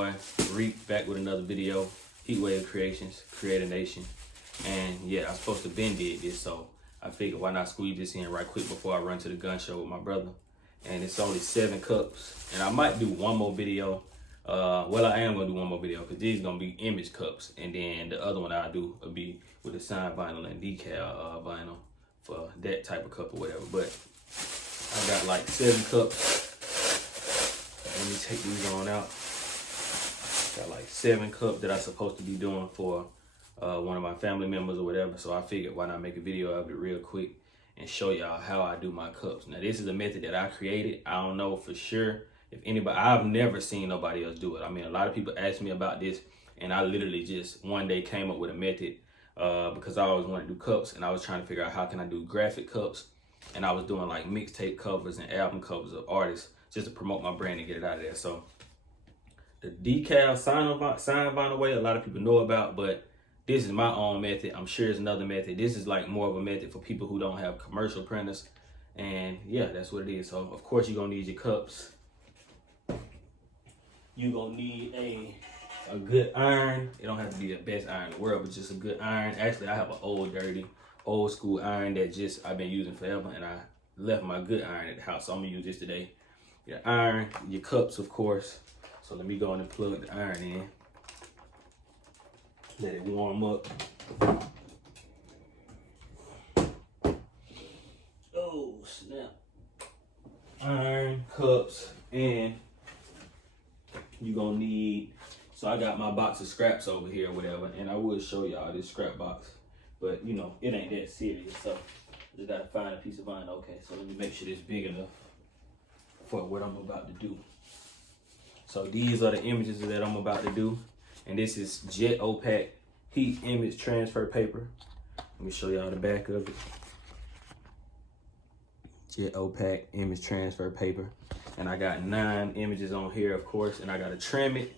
boy Reap back with another video. Heatwave Creations, Create a Nation. And yeah, I'm supposed to been did this, so I figured why not squeeze this in right quick before I run to the gun show with my brother. And it's only 7 cups. And I might do one more video. Well, I am gonna do one more video because these gonna be image cups. And then the other one I'll do will be with the signed vinyl and decal vinyl for that type of cup or whatever. But I got like 7 cups. Let me take these on out. Got like 7 cups that I'm supposed to be doing for one of my family members or whatever. So I figured why not make a video of it real quick and show y'all how I do my cups. Now this is a method that I created. I don't know for sure if anybody, I've never seen nobody else do it. I mean, a lot of people ask me about this and I literally just one day came up with a method because I always wanted to do cups and I was trying to figure out how can I do graphic cups. And I was doing like mixtape covers and album covers of artists just to promote my brand and get it out of there. So the decal sign vinyl way, a lot of people know about, but this is my own method. I'm sure it's another method. This is like more of a method for people who don't have commercial printers. And yeah, that's what it is. So of course you're gonna need your cups. You're gonna need a good iron. It don't have to be the best iron in the world, but just a good iron. Actually, I have an old school iron that just I've been using forever, and I left my good iron at the house, so I'm gonna use this today. Your iron, your cups, of course. So let me go in and plug the iron in. Let it warm up. Oh, snap. Iron, cups, and you're gonna need, so I got my box of scraps over here or whatever, and I will show y'all this scrap box, but you know, it ain't that serious, so just gotta find a piece of vinyl. Okay, so let me make sure it's big enough for what I'm about to do. So these are the images that I'm about to do, and this is Jet Opaque heat image transfer paper. Let me show y'all the back of it. Jet Opaque image transfer paper. And I got 9 images on here, of course, and I gotta trim it.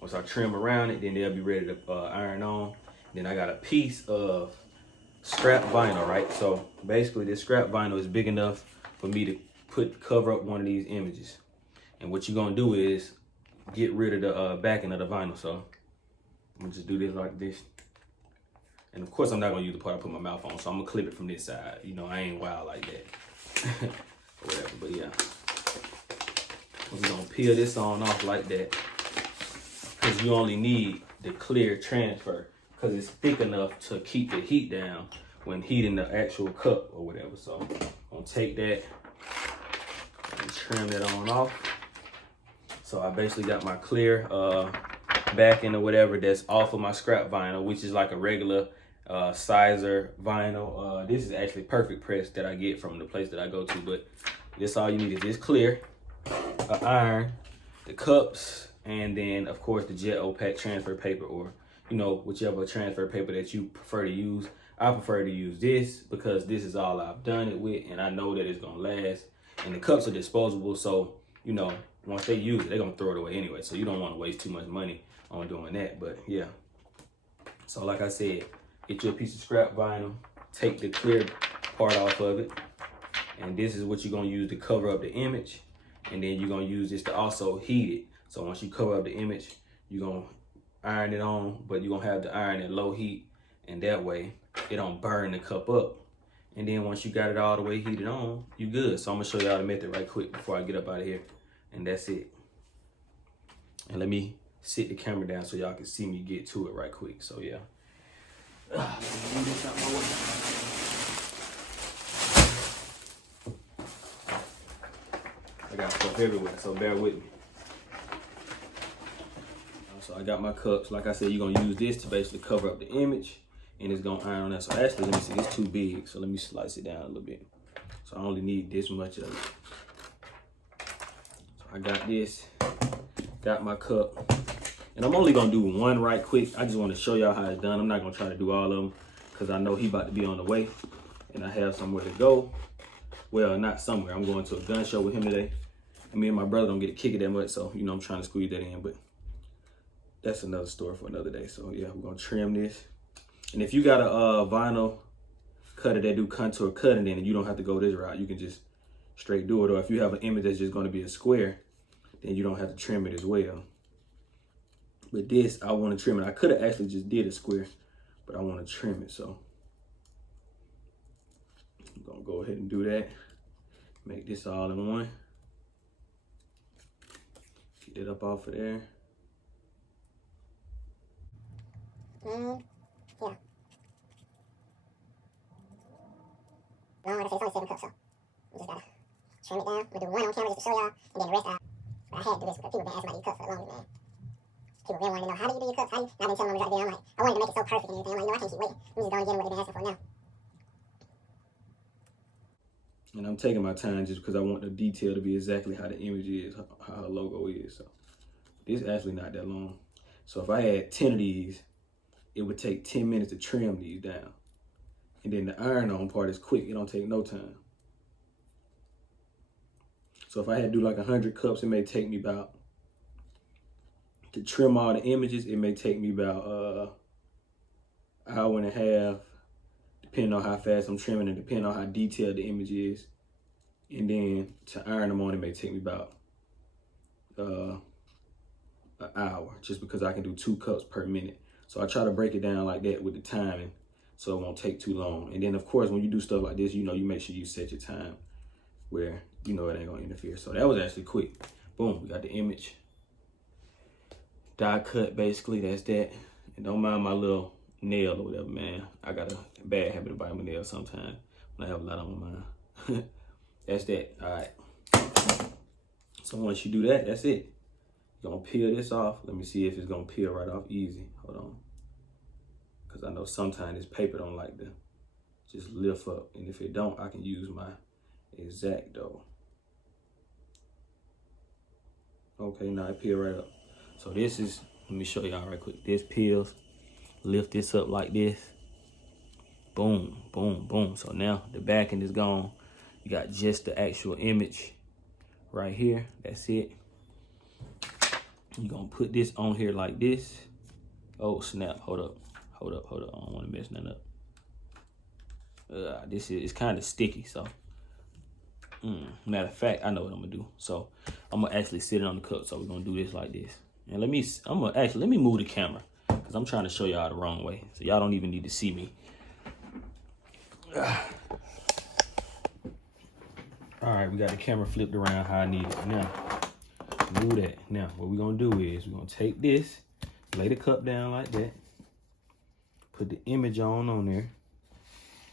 Once I trim around it, then they'll be ready to iron on. Then I got a piece of scrap vinyl, right? So basically this scrap vinyl is big enough for me to cover up one of these images. And what you're gonna do is get rid of the backing of the vinyl. So I'm gonna just do this like this. And of course I'm not gonna use the part I put my mouth on, so I'm gonna clip it from this side. You know, I ain't wild like that. Or whatever, but yeah. We're gonna peel this on off like that. Cause you only need the clear transfer, cause it's thick enough to keep the heat down when heating the actual cup or whatever. So I'm gonna take that and trim that on off. So I basically got my clear backing or whatever that's off of my scrap vinyl, which is like a regular sizer vinyl. This is actually Perfect Press that I get from the place that I go to, but this all you need is this clear, an iron, the cups, and then of course the Jet Opaque transfer paper, or you know, whichever transfer paper that you prefer to use. I prefer to use this because this is all I've done it with, and I know that it's gonna last. And the cups are disposable, so you know, once they use it, they're gonna throw it away anyway. So you don't want to waste too much money on doing that. But yeah. So like I said, get you a piece of scrap vinyl, take the clear part off of it, and this is what you're gonna use to cover up the image. And then you're gonna use this to also heat it. So once you cover up the image, you're gonna iron it on, but you're gonna have the iron at low heat, and that way it don't burn the cup up. And then once you got it all the way heated on, you good. So I'm gonna show y'all the method right quick before I get up out of here. And that's it. And let me sit the camera down so y'all can see me get to it right quick. So yeah. Move this out my way. I got stuff everywhere, so bear with me. So I got my cups. Like I said, you're gonna use this to basically cover up the image, and it's gonna iron on that. So actually, let me see, it's too big. So let me slice it down a little bit. So I only need this much of it. So I got this, got my cup. And I'm only gonna do one right quick. I just wanna show y'all how it's done. I'm not gonna try to do all of them because I know he about to be on the way and I have somewhere to go. Well, not somewhere, I'm going to a gun show with him today. And me and my brother don't get to kick it that much, so you know, I'm trying to squeeze that in, but that's another story for another day. So yeah, we're gonna trim this. And if you got a vinyl cutter that do contour cutting in, and you don't have to go this route, you can just straight do it. Or if you have an image that's just gonna be a square, then you don't have to trim it as well. But this, I want to trim it. I could have actually just did a square, but I want to trim it. So I'm going to go ahead and do that. Make this all in one. Get it up off of there. Yeah. Well, like I said, it's only 7 cups, so you just gotta trim it down. I'm gonna do one on camera just to show y'all, and then the rest out. But I had to do this because people been asking about these cups for the longest, man. People been wanting to know, how do you do your cups? How do you? And I've been telling them what I do. I'm like, I wanted to make it so perfect and everything. I'm like, no, I can't keep waiting. I'm just gonna get them what they've been asking for now. And I'm taking my time just because I want the detail to be exactly how the image is, how her logo is. So this is actually not that long. So if I had 10 of these, it would take 10 minutes to trim these down. And then the iron on part is quick. It don't take no time. So if I had to do like 100 cups, it may take me about, to trim all the images, it may take me about an hour and a half, depending on how fast I'm trimming and depending on how detailed the image is. And then to iron them on, it may take me about an hour, just because I can do 2 cups per minute. So I try to break it down like that with the timing, so it won't take too long. And then of course, when you do stuff like this, you know, you make sure you set your time where you know it ain't gonna interfere. So that was actually quick. Boom, we got the image. Die cut, basically, that's that. And don't mind my little nail or whatever, man. I got a bad habit of biting my nails sometimes when I have a lot on my mind. That's that, all right. So once you do that, that's it. You're gonna peel this off. Let me see if it's gonna peel right off easy. Hold on. Because I know sometimes this paper don't like to just lift up. And if it don't, I can use my X-Acto. Okay, now it peel right up. So this is, let me show y'all right quick. This peels, lift this up like this. Boom, boom, boom. So now the backing is gone. You got just the actual image right here. That's it. You're gonna put this on here like this. Oh snap, hold up. I don't wanna mess nothing up. This is, it's kind of sticky, so. Matter of fact, I know what I'm gonna do. So I'm gonna actually sit it on the cup. So we're gonna do this like this. And let me move the camera, because I'm trying to show y'all the wrong way. So y'all don't even need to see me. All right, we got the camera flipped around how I need it. Now, move that. Now, what we're gonna do is we're gonna take this, lay the cup down like that, put the image on there.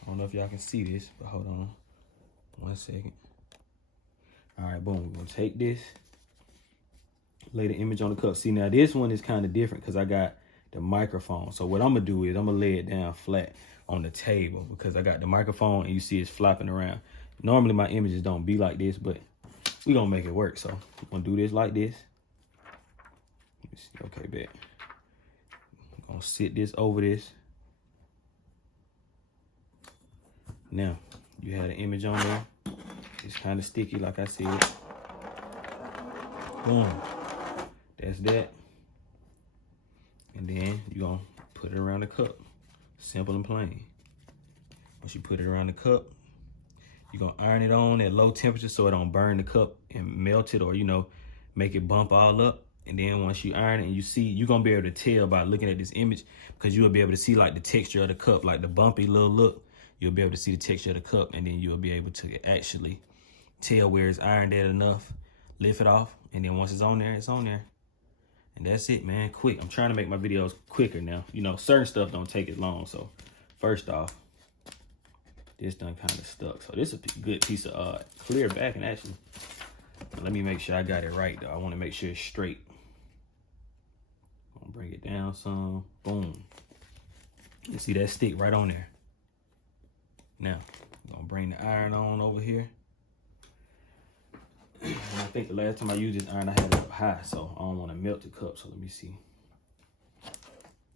I don't know if y'all can see this, but hold on 1 second. All right, boom, we're gonna take this, lay the image on the cup. See, now this one is kind of different because I got the microphone. So what I'm gonna do is I'm gonna lay it down flat on the table because I got the microphone and you see it's flopping around. Normally my images don't be like this, but we gonna make it work. So I'm gonna do this like this. Let me see, okay, bet. I'm gonna sit this over this. Now, you have the image on there. It's kind of sticky, like I said. Boom. That's that. And then you're gonna put it around the cup. Simple and plain. Once you put it around the cup, you're gonna iron it on at low temperature so it don't burn the cup and melt it, or, you know, make it bump all up. And then once you iron it and you see, you're gonna be able to tell by looking at this image, because you'll be able to see like the texture of the cup, like the bumpy little look. You'll be able to see the texture of the cup, and then you'll be able to actually tell where it's ironed at enough, lift it off, and then once it's on there, it's on there. And that's it, man, quick. I'm trying to make my videos quicker now. You know, certain stuff don't take as long. So first off, this done kind of stuck. So this is a good piece of clear backing, actually. Now, let me make sure I got it right, though. I want to make sure it's straight. I'm gonna bring it down some. Boom. You see that stick right on there. Now, I'm gonna bring the iron on over here. And I think the last time I used this iron, I had it up high, so I don't want to melt the cup. So let me see.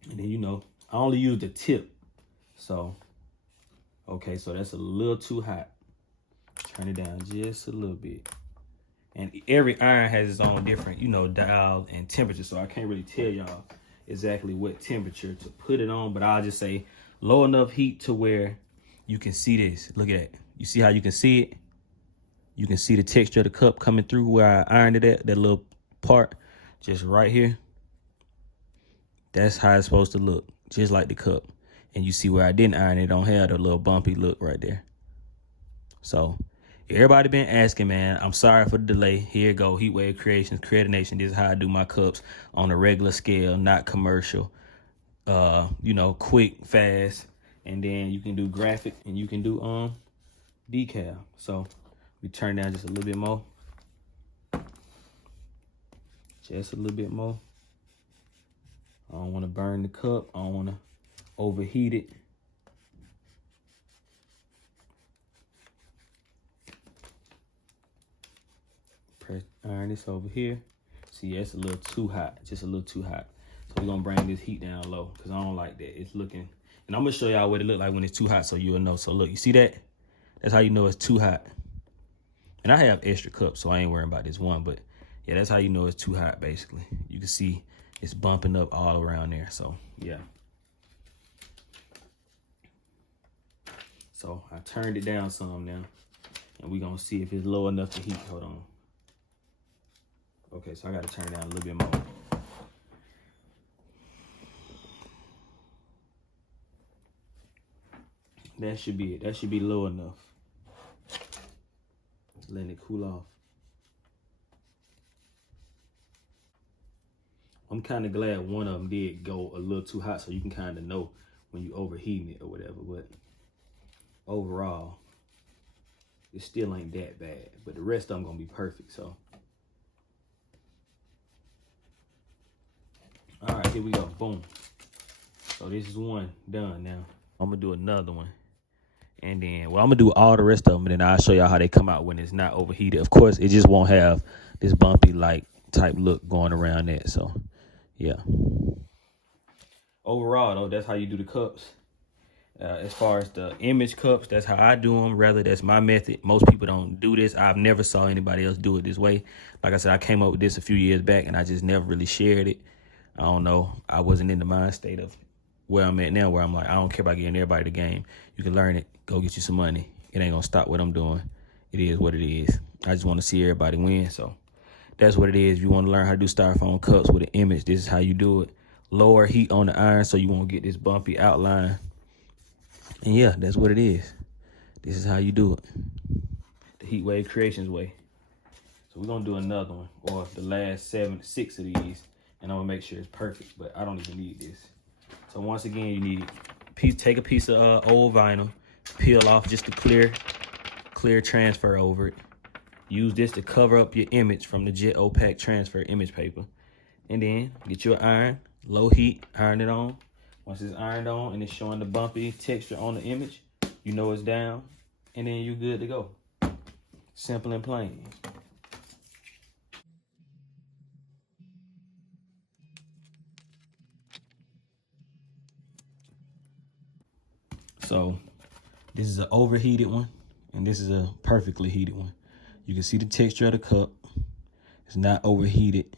And then, you know, I only use the tip. So, okay, so that's a little too hot. Turn it down just a little bit. And every iron has its own different, you know, dial and temperature. So I can't really tell y'all exactly what temperature to put it on, but I'll just say low enough heat to where you can see this. Look at that. You see how you can see it? You can see the texture of the cup coming through where I ironed it at, that little part, just right here. That's how it's supposed to look, just like the cup. And you see where I didn't iron it, don't have the little bumpy look right there. So everybody been asking, man. I'm sorry for the delay. Here you go. Heatwave Creations, Creator Nation. This is how I do my cups on a regular scale, not commercial. You know, quick, fast. And then you can do graphic and you can do decal. So we turn down just a little bit more. Just a little bit more. I don't want to burn the cup. I don't want to overheat it. Press iron this over here. See, that's a little too hot. Just a little too hot. So we're going to bring this heat down low because I don't like that. It's looking... And I'm going to show y'all what it look like when it's too hot so you'll know. So look, you see that? That's how you know it's too hot. And I have extra cups, so I ain't worrying about this one. But yeah, that's how you know it's too hot, basically. You can see it's bumping up all around there. So yeah. So I turned it down some now. And we're going to see if it's low enough to heat. Hold on. Okay, so I got to turn it down a little bit more. That should be it. That should be low enough. Letting it cool off. I'm kind of glad one of them did go a little too hot so you can kind of know when you overheating it or whatever. But overall, it still ain't that bad. But the rest of them going to be perfect, so. All right, here we go. Boom. So this is one done now. I'm going to do another one. And then, well, I'm going to do all the rest of them, and then I'll show y'all how they come out when it's not overheated. Of course, it just won't have this bumpy, like, type look going around that. So, yeah. Overall, though, that's how you do the cups. As far as the image cups, that's how I do them. Rather, that's my method. Most people don't do this. I've never saw anybody else do it this way. Like I said, I came up with this a few years back, and I just never really shared it. I don't know. I wasn't in the mind state of where I'm at now, where I'm like, I don't care about getting everybody the game. You can learn it. Go get you some money. It ain't going to stop what I'm doing. It is what it is. I just want to see everybody win. So that's what it is. If you want to learn how to do styrofoam cups with an image, this is how you do it. Lower heat on the iron so you won't get this bumpy outline. And yeah, that's what it is. This is how you do it. The Heatwave Creations way. So we're going to do another one, or the last 6 of these. And I'm going to make sure it's perfect, but I don't even need this. So once again, you need take a piece of old vinyl, peel off just the clear transfer over it. Use this to cover up your image from the Jet Opaque transfer image paper. And then get you an iron, low heat, iron it on. Once it's ironed on and it's showing the bumpy texture on the image, you know it's down, and then you're good to go. Simple and plain. So this is an overheated one, and this is a perfectly heated one. You can see the texture of the cup. It's not overheated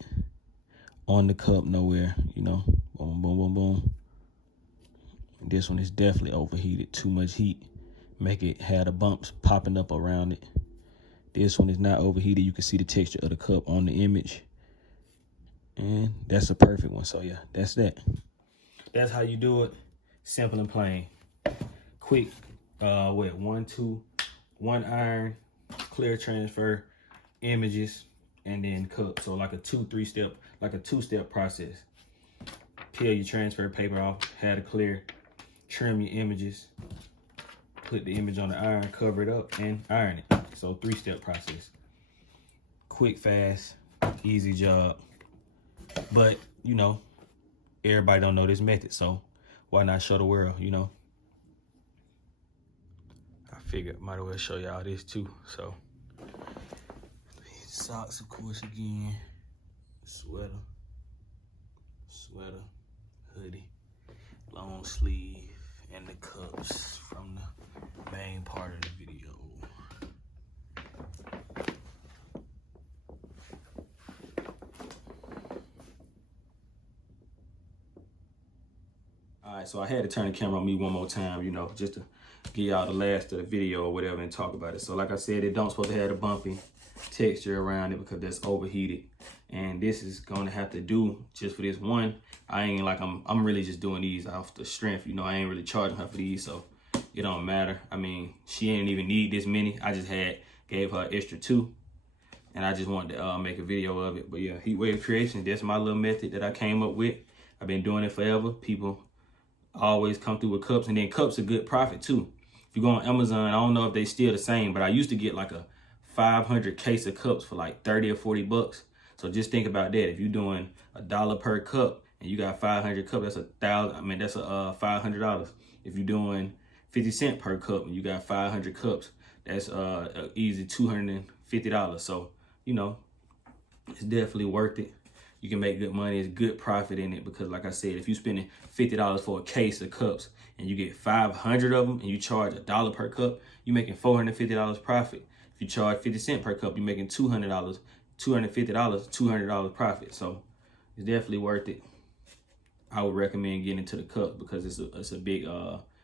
on the cup nowhere, you know. Boom, boom, boom, boom. And this one is definitely overheated. Too much heat. Make it have the bumps popping up around it. This one is not overheated. You can see the texture of the cup on the image. And that's a perfect one. So yeah, that's that. That's how you do it. Simple and plain. Quick, one iron, clear transfer, images, and then cup. So like a two-step process. Peel your transfer paper off, have it clear, trim your images, put the image on the iron, cover it up, and iron it. So 3-step process. Quick, fast, easy job. But, you know, everybody don't know this method, so why not show the world, you know? I figured might as well show y'all this too. So socks, of course, again. Sweater, hoodie, long sleeve, and the cups from the main part of the video. All right, so I had to turn the camera on me one more time, you know, just to give y'all the last of the video or whatever and talk about it. So like I said, it don't supposed to have a bumpy texture around it because that's overheated. And this is gonna have to do just for this one. I ain't like, I'm really just doing these off the strength. You know, I ain't really charging her for these, so it don't matter. I mean, she didn't even need this many. I just gave her extra 2. And I just wanted to make a video of it. But yeah, heat wave creation, that's my little method that I came up with. I've been doing it forever. People always come through with cups, and then cups are good profit too. If you go on Amazon, I don't know if they still the same, but I used to get like a 500 case of cups for like 30 or 40 bucks. So just think about that. If you're doing $1 per cup and you got 500 cups, that's that's a $500. If you're doing 50 cents per cup and you got 500 cups, that's easy $250. So, you know, it's definitely worth it. You can make good money. It's good profit in it because, like I said, if you're spending $50 for a case of cups and you get 500 of them and you charge $1 per cup, you're making $450 profit. If you charge 50 cents per cup, you're making $200, $250, $200 profit. So it's definitely worth it. I would recommend getting into the cups because it's a big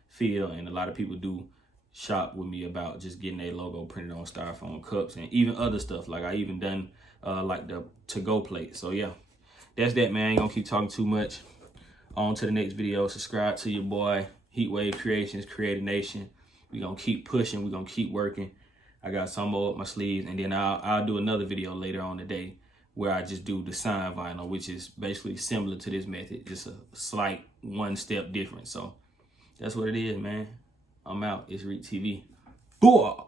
field, and a lot of people do shop with me about just getting a logo printed on styrofoam cups and even other stuff. Like I even done like the to-go plate. So yeah, that's that, man. I ain't gonna keep talking too much. On to the next video. Subscribe to your boy Heatwave Creations, Creative Nation. We gonna keep pushing. We gonna keep working. I got some more up my sleeves, and then I'll do another video later on today where I just do the sign vinyl, which is basically similar to this method, just a slight one step different. So that's what it is, man. I'm out. It's Reek TV. Boah!